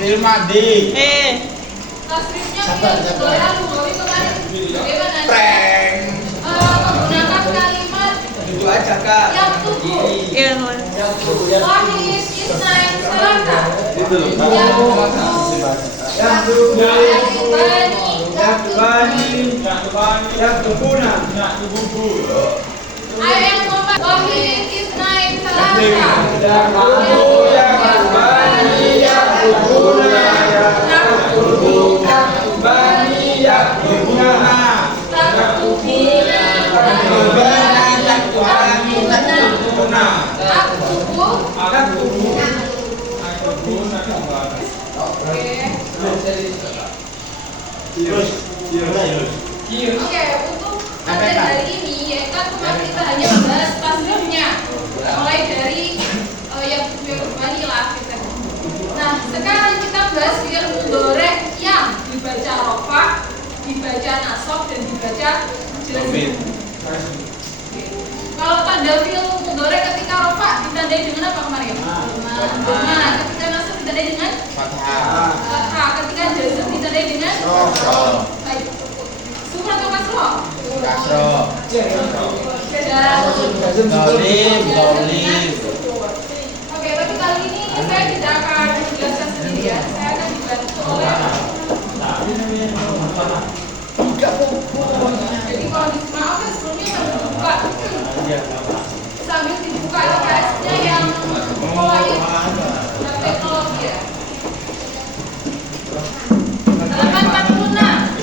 Film Madi. Tasrisnya menggunakan kalimat Itu aja kak. yang tubuh. Wahid Isnain Salata. Itu loh kak. Yang tubuna. Ayat yang keempat. Wahid Isnain Salata. Oke, untuk konten hari ini yaitu kemarin kita hanya membahas tasrifnya, mulai dari yang berbani lah kita. Nah, sekarang kita bahas fi'il mudhari yang dibaca rofa, dibaca nasab dan dibaca jazm. Kalau tanda fi'il mudhari ketika rofa ditandai dengan apa kemarin? Dhamma. Ketika nasab ditandai dengan fathah. Ketika jazm ditandai dengan baik. Sukun atau kasro? Dolim. Oke, tapi kali ini saya tidak akan menjelaskan sendiri ya. Saya akan dibantu oleh. Jadi kalau maaf ya sebelumnya saya buka sambil dibuka LKS-nya yang mulai teknologi ya. 846.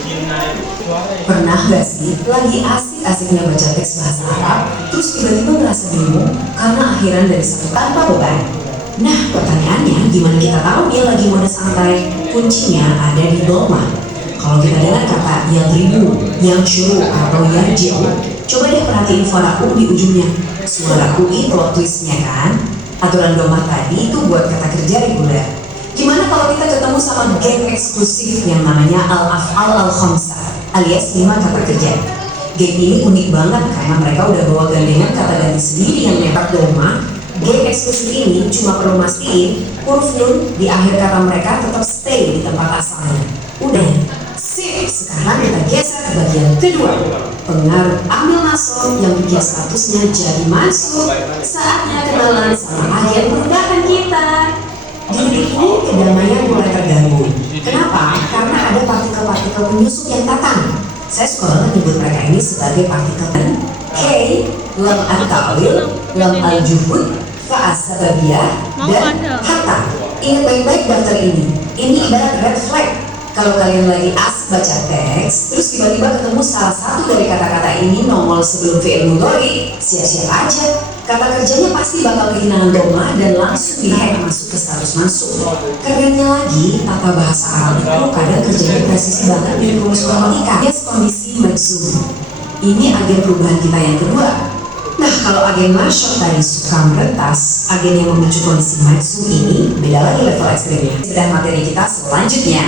Pernah gak sih lagi asik-asiknya baca teks bahasa Arab, terus tiba-tiba merasa bingung karena akhiran dari satu tanpa beban? Nah, pertanyaannya gimana kita tahu dia lagi mode santai? Kuncinya ada di dhamma. Kalau kita dengar kata yadribu, yanshuru atau yarji'u, coba deh perhatiin suara U di ujungnya. Suara UI plot twistnya kan? Aturan dhamma tadi itu buat kata kerja reguler. Gimana kalau kita ketemu sama geng eksklusif yang namanya al-af'al al-khamsah alias 5 kata kerja. Geng ini unik banget karena mereka udah bawa gandengan kata ganti sendiri yang nempel dhamma. Geng eksklusif ini cuma perlu mastiin huruf nun di akhir kata mereka tetap stay di tempat asalnya. Udah, sip. Sekarang kita geser ke bagian kedua. Pengaruh amil nasab yang bikin statusnya jadi mansub. Saatnya kenalan sama agen perubahan kita. Di titik ini kedamaian mulai terganggu. Kenapa? Karena ada partikel-partikel penyusup yang datang. Saya suka banget nyebut mereka ini sebagai partikel K, lam al-ta'wil, lam al-juhud, fa'as-sababiyah, dan hatta. Ingat baik-baik daftar ini. Ini ibarat red flag. Kalau kalian lagi asik baca teks, terus tiba-tiba ketemu salah satu dari kata-kata ini nongol sebelum fi'il mudhari, siap-siap aja. Kata kerjanya pasti bakal kehilangan dhamma dan langsung dihack masuk ke status masuk. Kerennya lagi, tata bahasa Arab itu kadang kerjanya presisi banget di rumus gramatika. Yes, kondisi majzum. Ini agen perubahan kita yang kedua. Nah, kalau agen masyok tadi suka merentas, agen yang memicu kondisi majzum ini beda lagi level ekstrimnya. Dan materi kita selanjutnya.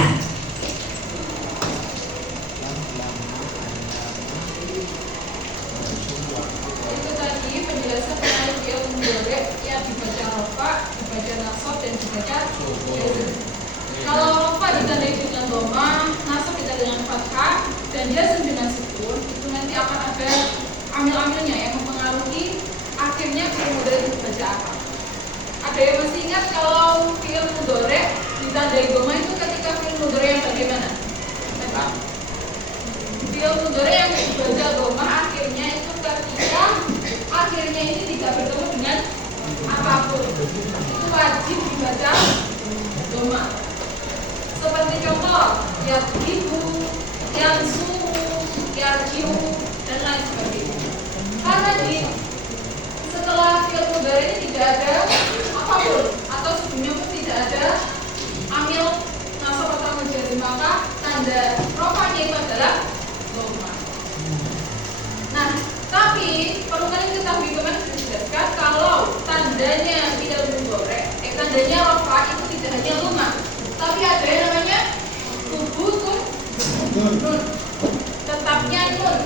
Kalau rofa ditandai dengan dhamma, nasab ditandai dengan fathah, dan jazm dengan sukun, itu nanti akan ada amil-amilnya yang mempengaruhi akhirnya fi'il mudhari itu dibaca apa. Ada yang masih ingat kalau fi'il mudhari ditandai dhamma itu ketika fi'il mudhari yang bagaimana? Fi'il mudhari yang dibaca dhamma akhirnya itu ketika akhirnya ini tidak bertemu dengan apapun, itu wajib dibaca dhamma. Seperti contoh yadribu, yansuru, yarji'u, dan lain sebagainya. Karena setelah fi'il mudhari ini tidak ada apapun atau sebelumnya pun tidak ada amil nasab atau menjadi, maka tanda rofanya itu adalah dhamma. Nah, tapi perlu kalian itu tidak hanya rumah, tapi ada yang namanya tubuh nun. Tetapnya nun.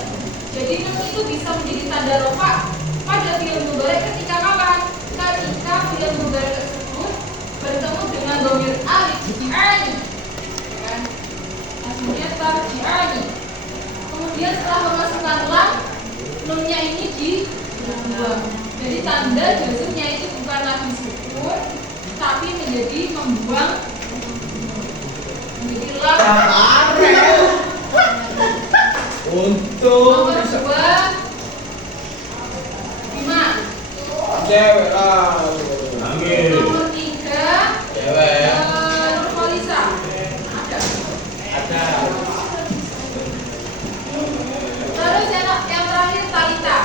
Jadi nun itu bisa menjadi tanda rofa pada fi'il mudhari ketika kapan? Ketika fi'il mudhari tersebut bertemu dengan dhamir alif ji'ani, kan? Maksudnya tarji'ani. Kemudian setelah memasukkan lam, nunnya ini dibuang. Jadi tanda jazmnya itu bukan lagi sukun, tapi menjadi membuang menjadi lam. Untuk Nomor 2 Bima. cewek lah. Angin. Nomor 3 Cewek. Nurholisa. Ada. Ada. Terus yang terakhir Talita.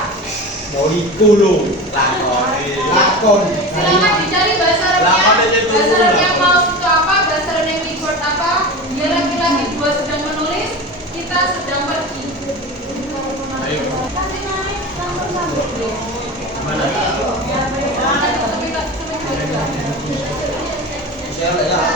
Mau iku lu. Lakon. Silakan dicari bahasa Lakon Arabnya. aja dulu. Bahasa Arabnya mau itu apa? Bahasa Arabnya keyboard apa? Dia laki-laki, 2 sedang menulis, kita sedang pergi. Ayo. Mana? Cewek lah.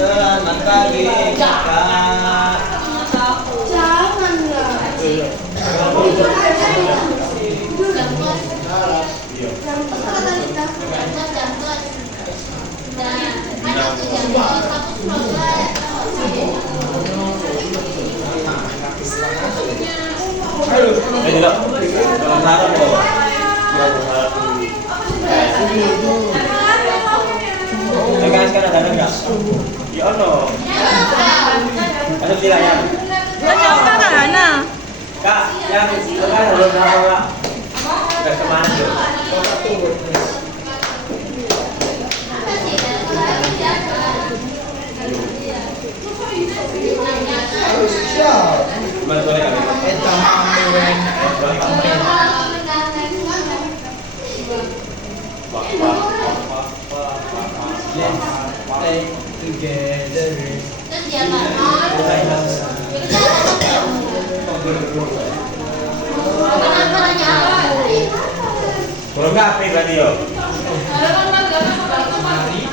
Senang kali kakak. Jangan lah. Ayo. Tidak. Dalam harap kok. Guys, kan ada enggak? Ya ono. Ada tidak ya? Kak, yang kan belum tahu Kak. Udah kemana tuh? Gimana boleh kami? Let's stay together. Belum ngapain berarti yo?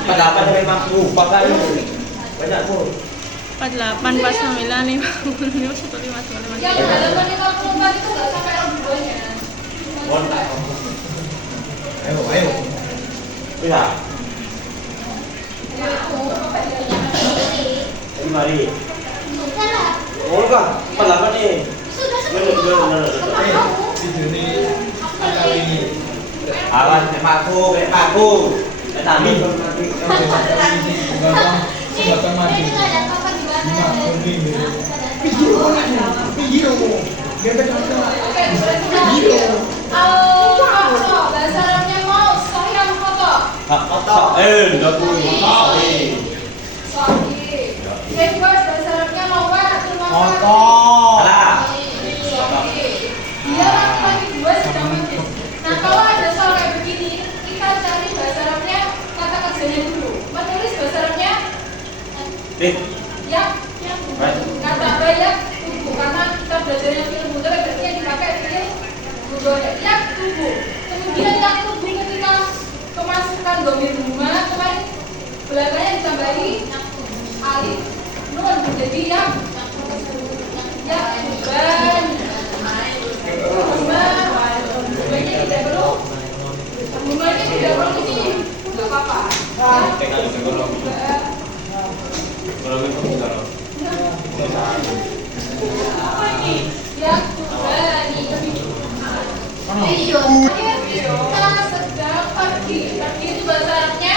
Pendapat memang lupa kali. Banyak pun. 48 pas 9 55 155 Yang halaman 54 itu nggak sampai R2-nya. Ayo. Bisa. Ini mari. Oh kan, pendapat nih. Bener. Video ini kali ini. Awan emakku. Tadi. Gampang mati. Bahasa Arabnya mau sahih foto. Udah Sahih. Bebas bahasa Arabnya lawar atau lawar. Salah. Dia laki-laki 2 sedang menulis. Nah kalau ada soal kayak begini, kita cari bahasa Arabnya kata kerjanya dulu. Menulis bahasa Arabnya ya, kata bayak tubuh, karena kita belajarnya film mudhari berarti yang dipakai film mudhari ya tubuh. Kemudian yang tubuh ketika kemasukan dhamir rumah kemarin belakangnya ditambahi alif nun menjadi ya bukan rumahnya tidak perlu di sini nggak apa-apa apa ini ya kita sedang pergi itu bahasa Arabnya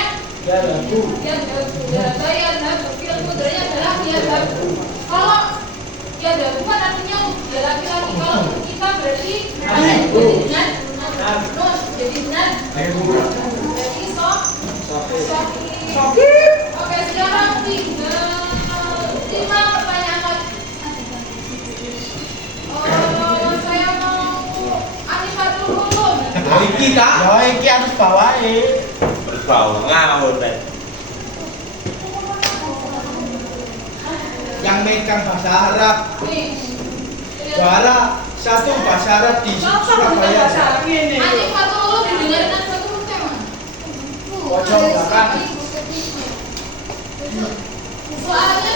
yang film mudhari'nya adalah yadhabu. Kalau yadhabu kan artinya dia laki-laki, kalau kita berarti dengan nun jadi dengan berarti Soki. Oke, sekarang tinggal 5 pertanyaan lagi. Saya mau Anifat iki tak? Ya iki harus bawain. Berbau ngawur teh. Yang megang bahasa Arab. Nih. Juara satu bahasa Arab di Surabaya. Anjing satu lu didengarin kan satu lu emang. Pojok belakang. Soalnya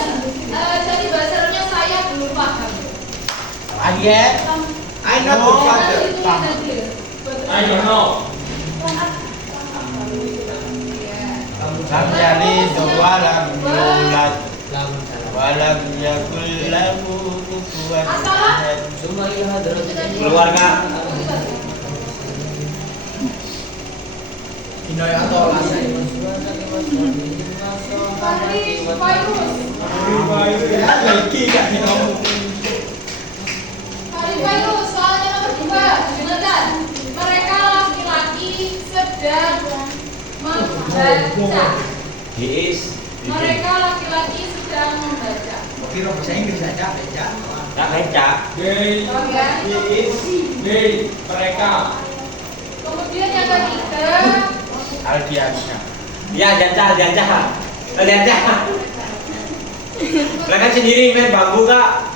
jadi bahasa Arabnya saya belum paham. Ayat. I know the father. I don't know. Lam yalid wa lam yulad wa lam yakul lahu kufuwan ahad. Keluarga Inoy atau lasa ini. Lagi gak ngomong. Virus soalnya nomor 2, dengarkan. Mereka laki-laki sedang membaca. he is Mereka laki-laki sedang membaca. Kira bahasa Inggris aja, beja. tak baca. They, Oh ya. they, mereka. Kemudian yang ketiga, Aldiansyah. Ya jajah. Mereka sendiri main bambu kak.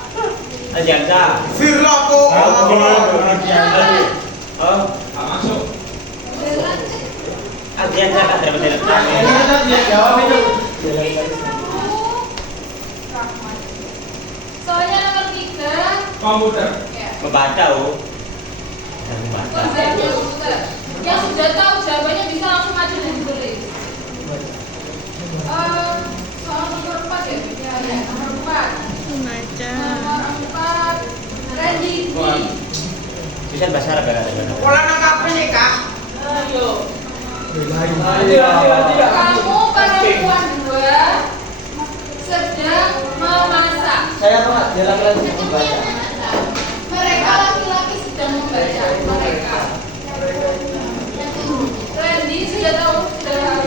Jajah. Firlako. Oh, Masuk. jajah kan dapat telepon. Jawab itu. soalnya nomor 3, Komputer. ya. Membaca oh. Membaca. Konsepnya komputer. Yang sudah tahu jawabannya bisa langsung maju dan ditulis. Soal nomor 4 ya, ya, nomor 4. Baca. Nomor 4, Randy. Bisa bahasa Arab ya kata-kata. Pola nangkap ini kak. Kamu perempuan 2 sedang memasak. Saya pak, dia lagi membaca. Mereka laki-laki sedang membaca. Mereka. Randy sudah tahu sudah.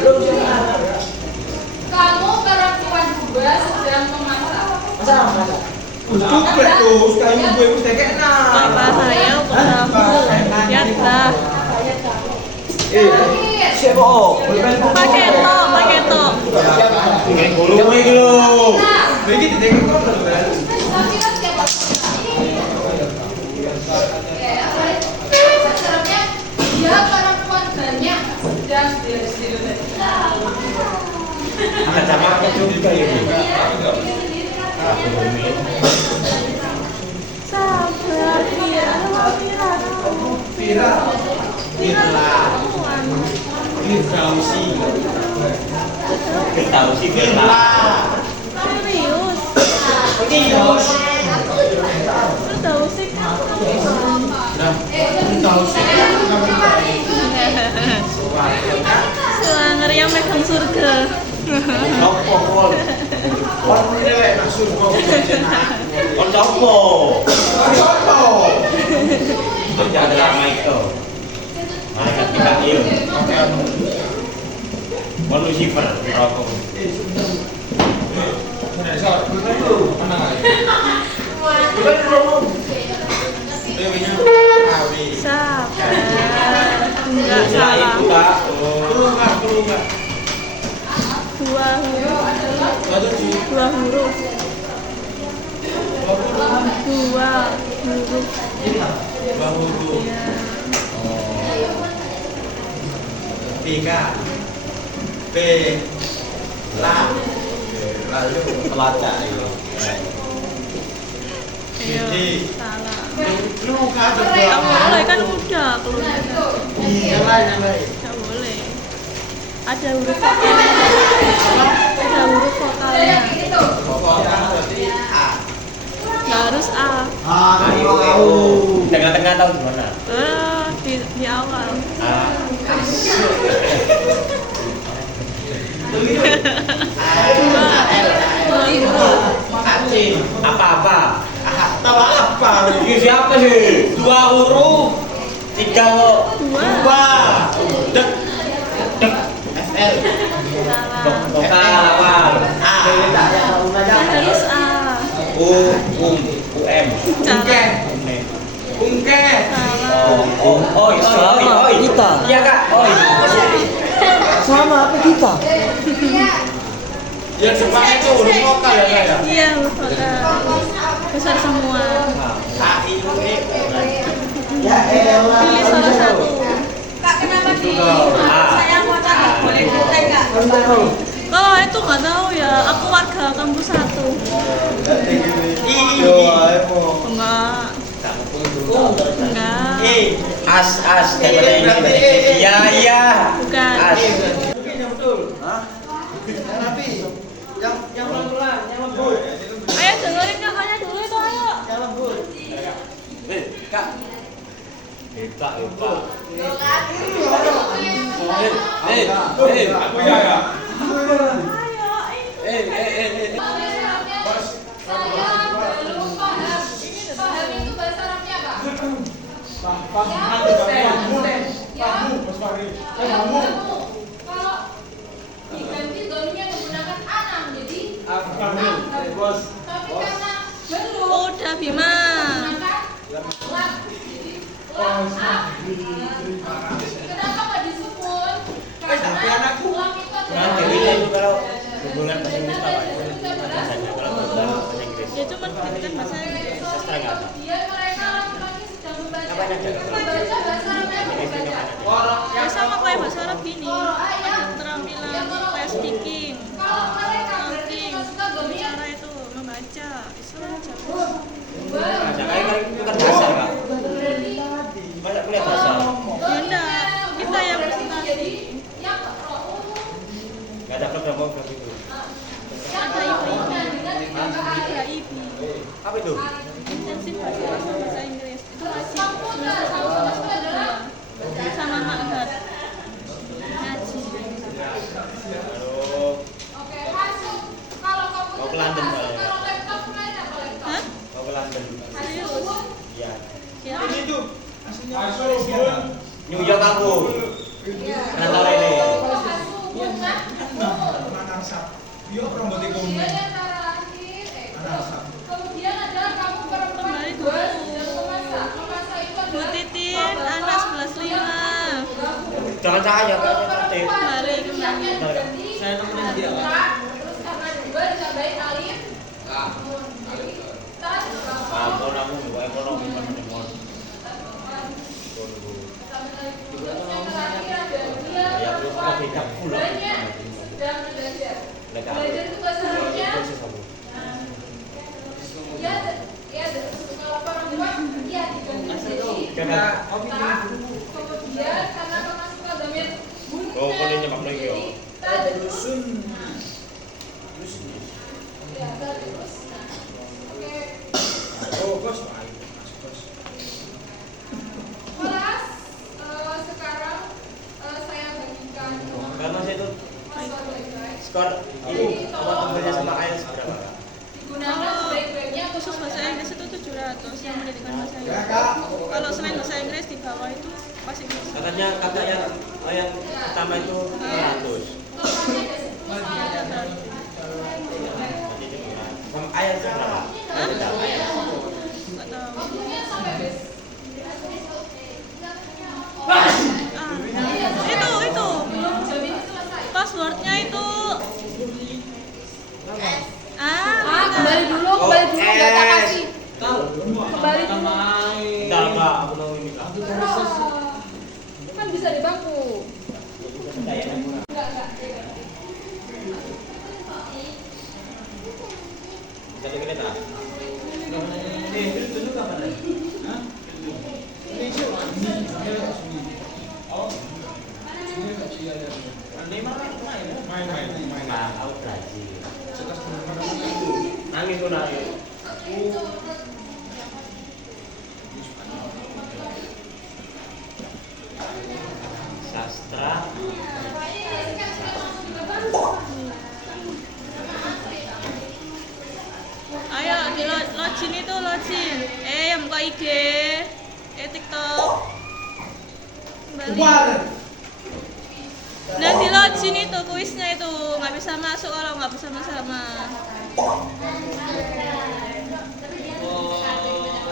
Kamu perempuan 2 sedang memasak. Untuk betul, kayu gue mesti kena. Papa saya untuk Yata. Pakai to. Gulu dulu. Begitu deh kok benar. Dia perempuan banyak sedang Ada maknya juga ya. Sabar, Vira. Firausi. Tahu sih Firla. serius. Firus. Tahu sih kan? Selanger yang megang surga. Sopo kol. Kon ini lek nang surga jenah. Kon sopo. Sopo. Itu adalah Michael. Malaikat Mikail. Kon Lucifer rokok. Tenang aja. Dewinya Awi. Sabar. Enggak salah. Itu kak. Kelunga. Dua huruf. Dua huruf. Bahulu. Ya. Pika. P. La. Lalu pelacak itu. Ayo, Jadi. salah. Kelunga Gak juga. boleh kan udah keluar. Yang lain. Gak boleh. Ada huruf vokalnya. Ada huruf vokalnya. Pokoknya berarti A. Gak harus A. Ayo. Tengah-tengah tahu gimana? Di awal. Dua huruf. Acin. Apa-apa? Tahu apa? Ini siapa sih? Dua huruf. Tiga kok. Dua. Dek. FL. Salah. Vokal awal. A. Kan harus A. UM. Salah. Ungke. Salah. Oh, kita. Iya kak. Oh iya. Sama apa kita? Yang sebelah itu huruf lokal ya kak ya? Iya, besar semua. A, I, U, E. Ya elah. Pilih salah satu. Kak, kenapa di Ah. saya mau catat? Boleh ceritain Kak? Kalau itu nggak tahu ya, aku warga kampus 1. Enggak. Enggak. As daripada ini. Iya iya. Bukan. As. Mungkin yang betul. Hah? Yang rapi. Yang pelan-pelan, yang lembut. Ayo dengerin kakaknya dulu itu ayo. Yang lembut. Kak. Hebat. Aku ya ya. Saya belum paham. Paham itu bahasa Arabnya apa? Kamu. Kalau diganti dominya menggunakan anam jadi Bos. tapi karena belum Udah Bima. kenapa nggak disukun? tapi anakku. Ulang itu Nah, adalah Dewi itu kalau hubungan bahasa Inggris apa? Bahasanya kalau bahasa Inggris. Ya cuman gitu kan bahasa Inggris. Sastra nggak ada. dia mereka laki-laki sedang membaca. Apa aja? Membaca bahasa Arabnya membaca. Ya sama kayak bahasa Arab gini. Keterampilan kayak speaking, Kalau mereka berarti talking, suka dominan. cara itu membaca. Itu aja. Bahasa kayak itu kan dasar kak. Masa kuliah dasar? Ya enggak, kita yang Jadi yang Nggak ada program itu. ada IPI. ada IP. Apa itu? Intensif bahasa Inggris. Itu masih semester 2. Sama Ma'had. Ngaji. Halo. Oke, masuk. Kalau komputer Mau ke London, masuk, Pak, ya? kalau laptop main apa laptop? Hah? Mau ke London? Masuk. Iya. Ya. Ini tuh aslinya Malaysia. New York aku. Iya. Nggak tahu ini. Kalau masuk, kan? Mana asap? Dia orang berarti Kemudian komen. yang terakhir, Mana asap? kemudian adalah kamu perempuan Kembali dua dulu. sedang memasak. Memasak itu Bu adalah Titin, anak 11.5. Jangan saya Kalau Pak. perempuan Kembali. tulisannya diganti Saya nemenin dia, Pak. tak, terus karena dua ditambahin alif. Jadi tas Ampun aku nggak ekonomi teman-teman. Terus yang terakhir ada dia Ya aku perempuan beda pula. banyak sedang belajar. Mereka Belajar itu bahasa Arabnya proses aku. ya kalau perempuan ya diganti jadi Coba. tak. Kemudian karena pemasukan domir Oh, kau dia nyemak lagi ya. Rusun. Ya, terus. Oke. Oh, bos. Baik. Masuk, bos. Kelas sekarang saya bagikan Karena saya itu masalah baik-baik. skor ini kompatibilnya sama IELTS berapa kak? Digunakan sebaik-baiknya Khusus bahasa Inggris itu 700 yang pendidikan bahasa Ya, Inggris. Kak. Kalau selain bahasa Inggris di bawah itu pasti bisa. Katanya kakak yang pertama itu 100. totalnya ada 10 soal. Sama IELTS berapa? Hah? Nggak tahu. Waktunya sampai bis. Itu. Belum jam ini selesai. Passwordnya itu. Kembali dulu, data kasih. Kembali dulu. Bentar kak, aku mau ini kak. Kan bisa di bangku. Enggak. Bisa dikit tak? Itu kapan? Hah? Ini sih. Oh. Ini kecil ada. Main. Kak, aku belajar. Nangis tuh nangis. Sastra. Ayo di login itu login. Buka IG, TikTok. Kembali. Nah di login itu kuisnya itu nggak bisa masuk kalau nggak bersama-sama. Oh,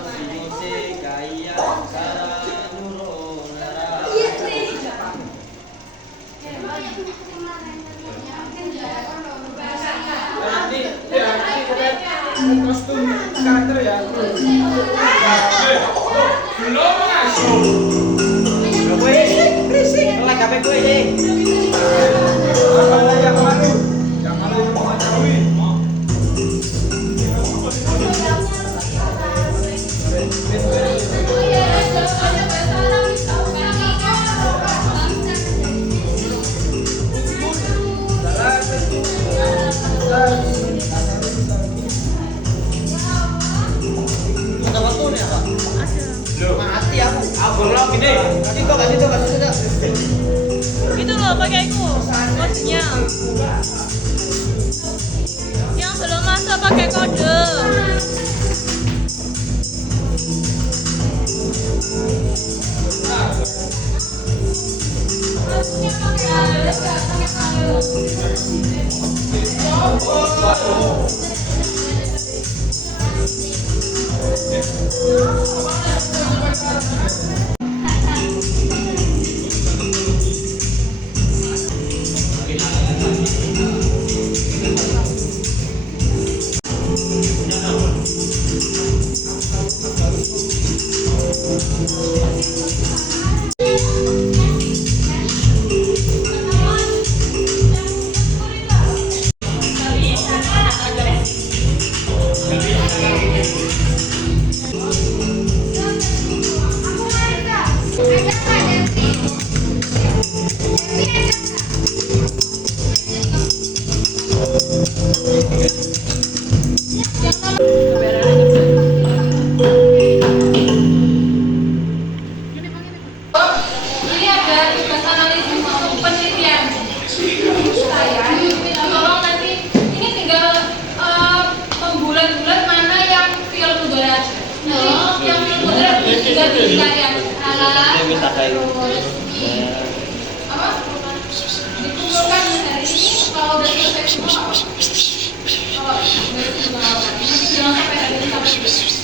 si Yose kaya Sarah Nurul Nara. Kasih tuh, kasih tuh, kasih tuh. Itu loh pakai itu kodenya. Yang belum masak pakai kode. Ini ada tugas analisis maupun penelitian. Saya tolong nanti ini tinggal membulat-bulat mana yang film udara. Nanti yang film udara tinggal dilihat Dia minta kayak apa? Dikumpulkan dari ini kalau udah selesai semua. Kalau udah semua, nanti jangan sampai ada yang sampai.